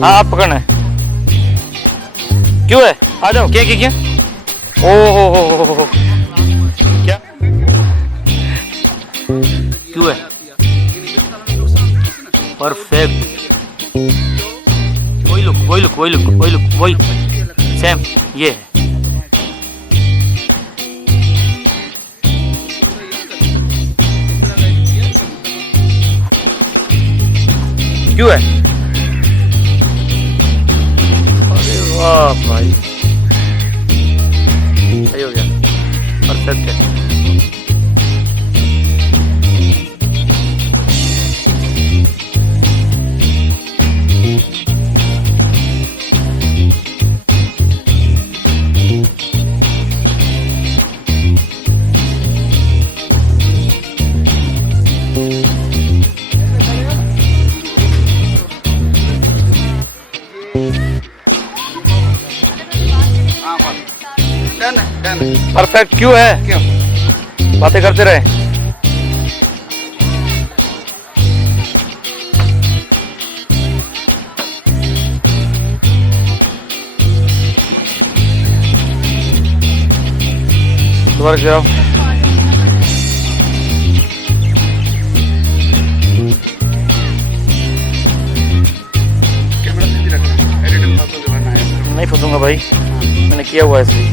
हाँ आप पकड़ना है। क्यों है? आ जाओ। क्या? ओ हो क्या क्यों है? परफेक्ट। वही लुक वही सेम ये है। क्यों है? अरे वाह भाई, सही हो गया, परफेक्ट है। परफेक्ट क्यों है? क्यों बातें करते रहे। दोबारा गिराओ। कैमरा सीधी रखना, एडिटिंग फालतू के बनना है। नहीं फंसूंगा भाई, मैंने किया हुआ है ऐसे ही।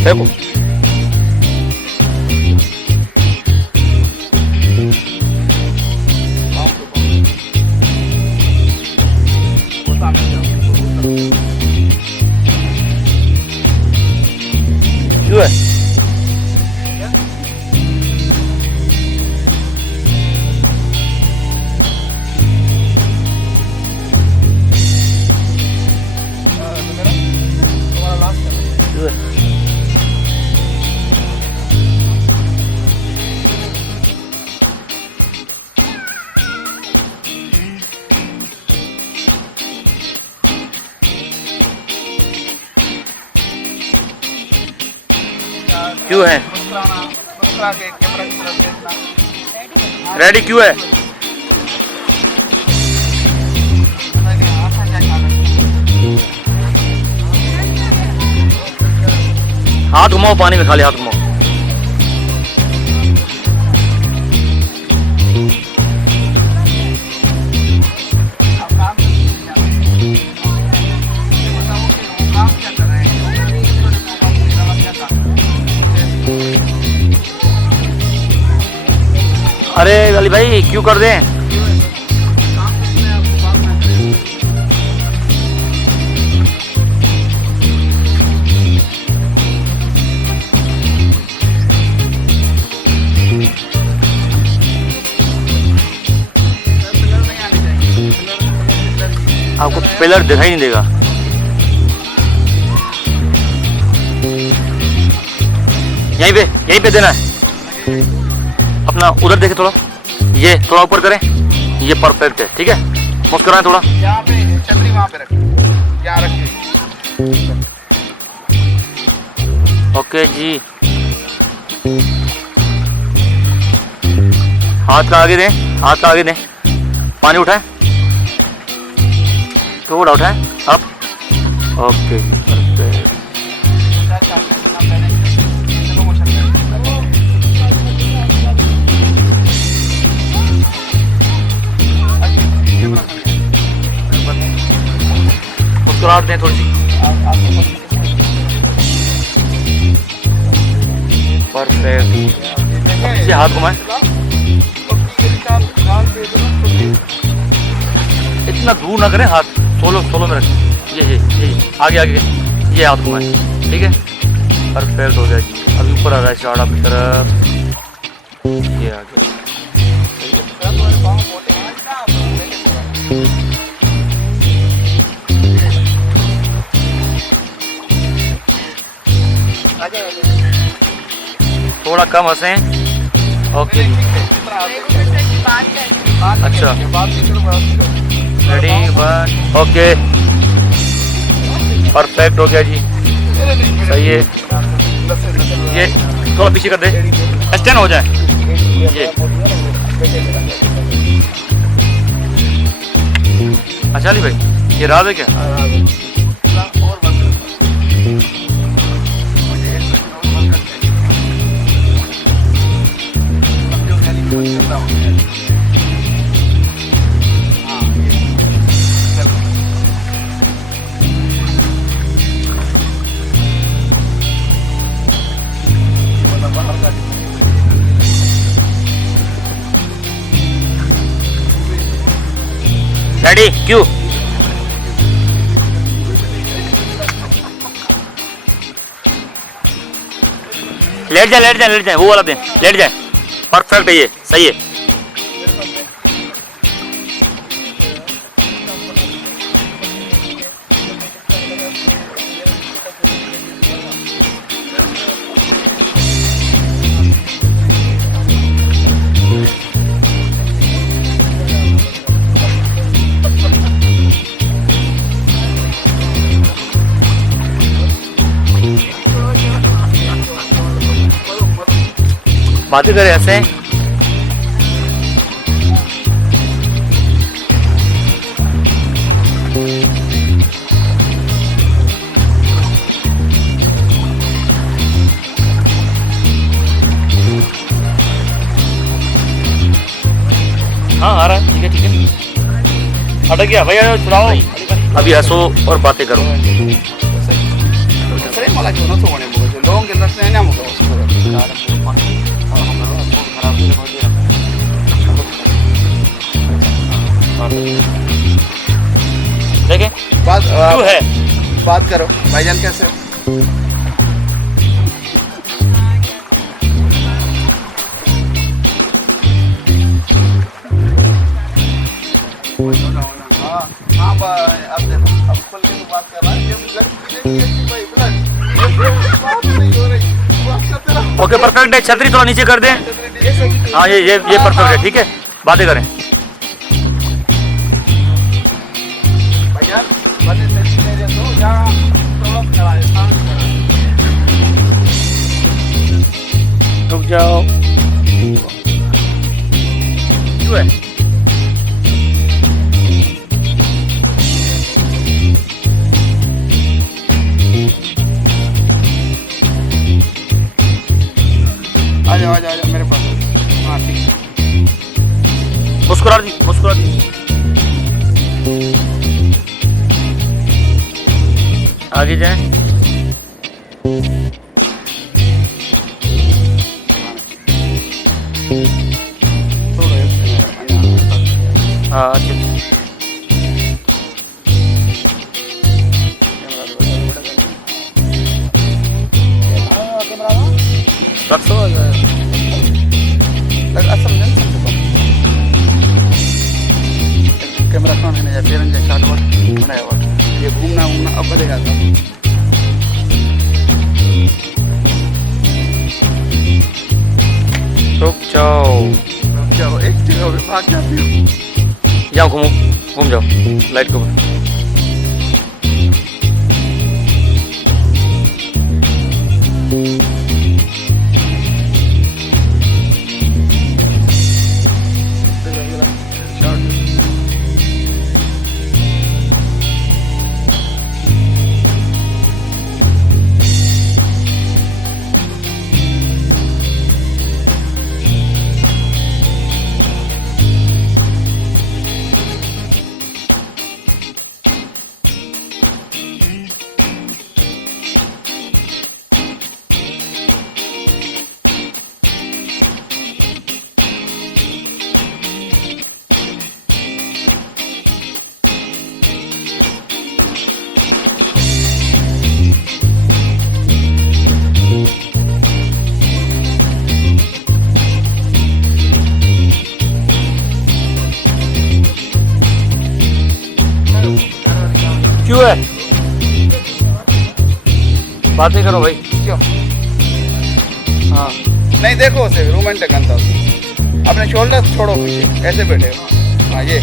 देखो क्यों है? क्यों है? क्यों है? मुस्कुरा के कैमरा की तरफ देखना। रेडी क्यों है? हाथ घुमाओ, पानी में खाली हाथ घुमाओ। अरे अली भाई क्यों कर दें? आपको पिलर दिखाई नहीं देगा। यहीं पे देना है अपना। उधर देखे थोड़ा, ये थोड़ा ऊपर करें, ये परफेक्ट है। ठीक है, मुस्कुराएं थोड़ा। यहाँ पे छतरी वहाँ पे रख, यहाँ रखिए। ओके जी, हाथ का आगे दें, हाथ का आगे दें। पानी उठाएं, थोड़ा उठाएं अब। ओके जी, परफेक्ट। मुस्कुराहट दें थोड़ी सी। परफेक्ट। पीछे हाथ घुमाएं। इतना दूर ना करें, हाथ सोलो में रखें। ये आगे ये हाथ घुमाएं। ठीक है, परफेक्ट हो गया जी। अभी ऊपर आ रहा है शार्ट आपकी तरफ, ये आ गया। थोड़ा कम हंसें। ओके, अच्छा रेडी 1। ओके, परफेक्ट हो गया जी, सही है। ये थोड़ा पीछे कर दे, स्टैंड हो जाए। ये अच्छा अली भाई, ये रात है क्या? और बंद करो। मुझे 1 सेकंड और बंद करते हैं। समझो खाली बंद करता हूँ। हाँ, ये। चलो। ये वाला बाहर का रेडी क्यों? लेट जाए वो वाला दे, लेट जाए। परफेक्ट है, ये सही है। बातें करे ऐसे। हाँ आ रहा है, ठीक है। अटक गया भैया, चुराओ। अभी हंसो और बातें करो। सर मला घेऊन सोने मग लोन गेलं नाही ना मग देखे बात क्यों है? बात करो भाईजान कैसे हो? हाँ हाँ अब देखो अब खुल के बात कर रहा है ये भाई बात नहीं हो रही बात करते रहो। ओके परफेक्ट है। छतरी थोड़ा नीचे कर दें। हाँ ये परफेक्ट है, ठीक है। बातें करें। भैया भले सेटिंग एरिया तो यहाँ थोड़ा खड़ा है शांत खड़ा है। रुक जाओ। क्यों है? आ जाओ मेरे पास। हाँ ठीक है। मुस्कुरा दी। आगे जाए। हाँ अच्छा। कैमरा कौन है या पेरन जैसा शॉट बनाया हुआ ये घूमना अब बदलेगा था। रुक जाओ। एक जगह पे भाग जाती हूँ। जाओ घूम जाओ लाइट को। क्यों है? बातें करो भाई। क्यों? हाँ नहीं देखो उसे रोमांटिक अंदाज अपने शोल्डर छोड़ो पीछे ऐसे बैठे हो। हाँ ये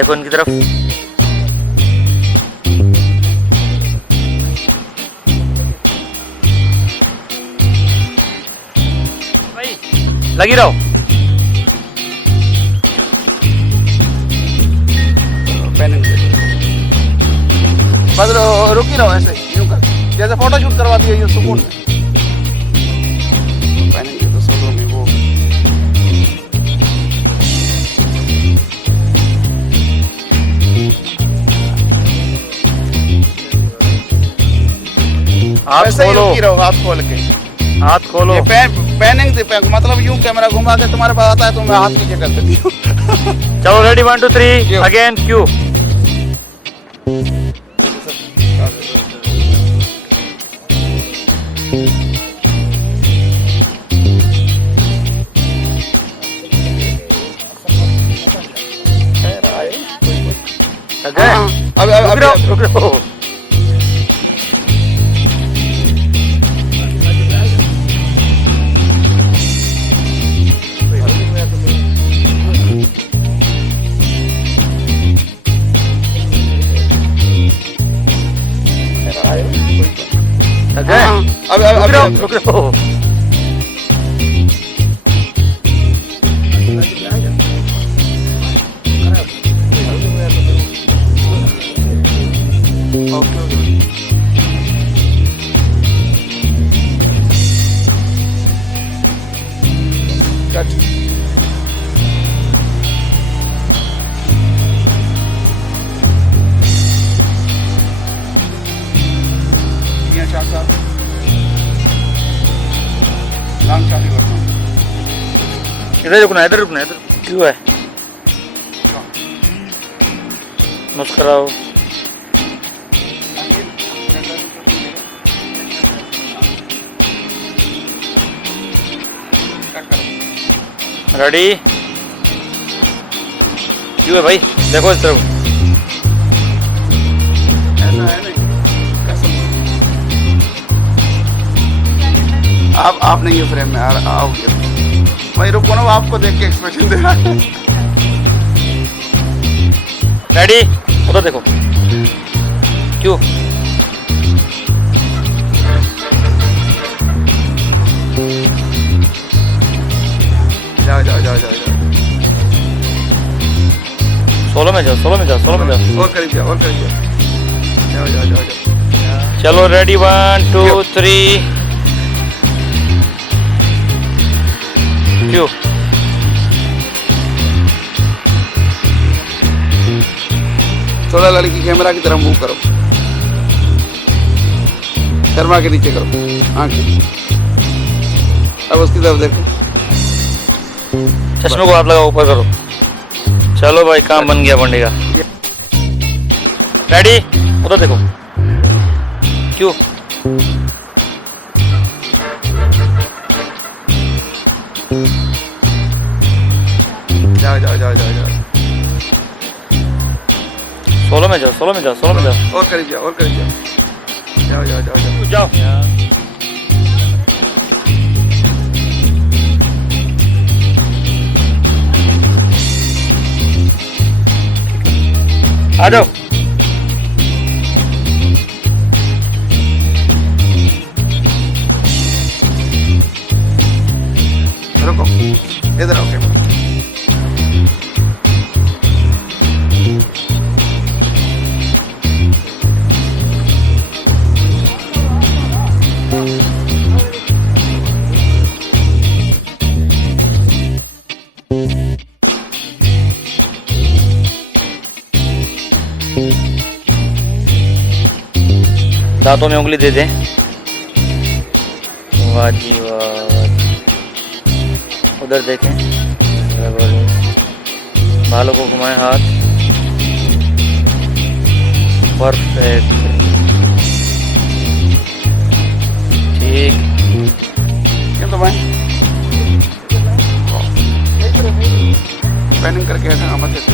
देखो इनकी तरफ। भाई लगी रहो। बस रुक ही रहो ऐसे यूं कर, जैसे फोटो शूट करवा दिया यूं सुकून में। पहनेंगे तो सोलो में वो हाथ वैसे ही खोलो, रुक ही रहो, हाथ खोल के। हाथ खोलो। ये पहनेंगे मतलब यूं कैमरा घुमा के तुम्हारे पास आता है तो मैं हाथ नीचे कर देती हूँ। चलो रेडी 1 2 3 क्यों? Again Q. हाँ, अब रुक रहो। अब रुक रहो। इधर रुकना, इधर रुकना, इधर क्यों है? मुस्कुराओ। रेडी क्यों है भाई? देखो इस तरफ। ऐसा है नहीं कसम। आप नहीं ये फ्रेम में आओगे भाई, रुको ना, वो आपको देख के एक्सप्रेशन दे रहा है। रेडी उधर देखो। क्यों? जाओ जाओ जाओ जाओ जाओ, सोलो में जाओ, सोलो में जाओ, सोलो में जाओ। और करीब जाओ, और करीब जाओ, जाओ जाओ जाओ जाओ। चलो रेडी 1 2 3 क्यों? थोड़ा लड़की कैमरा की तरफ मूव करो, शर्मा के नीचे करो आंखें, अब उसकी तरफ देखो। चश्मे को आप लगाओ, ऊपर करो। चलो भाई काम बन गया बंडे का। रेडी उधर देखो। क्यों? जाओ जाओ जाओ जाओ जाओ, सोलो में जाओ, सोलो में जाओ, सोलो में जाओ। और करीब जाओ, और करीब जाओ, जाओ जाओ जाओ जाओ। जाओ आ जाओ। रुको, इधर आओ कैमरा। दांतों में उंगली दे दें। वाह जी वाह। उधर देखें, बालों को घुमाएं, हाथ परफेक्ट, ठीक। क्यों तो भाई पैनिंग करके ऐसा मत देते।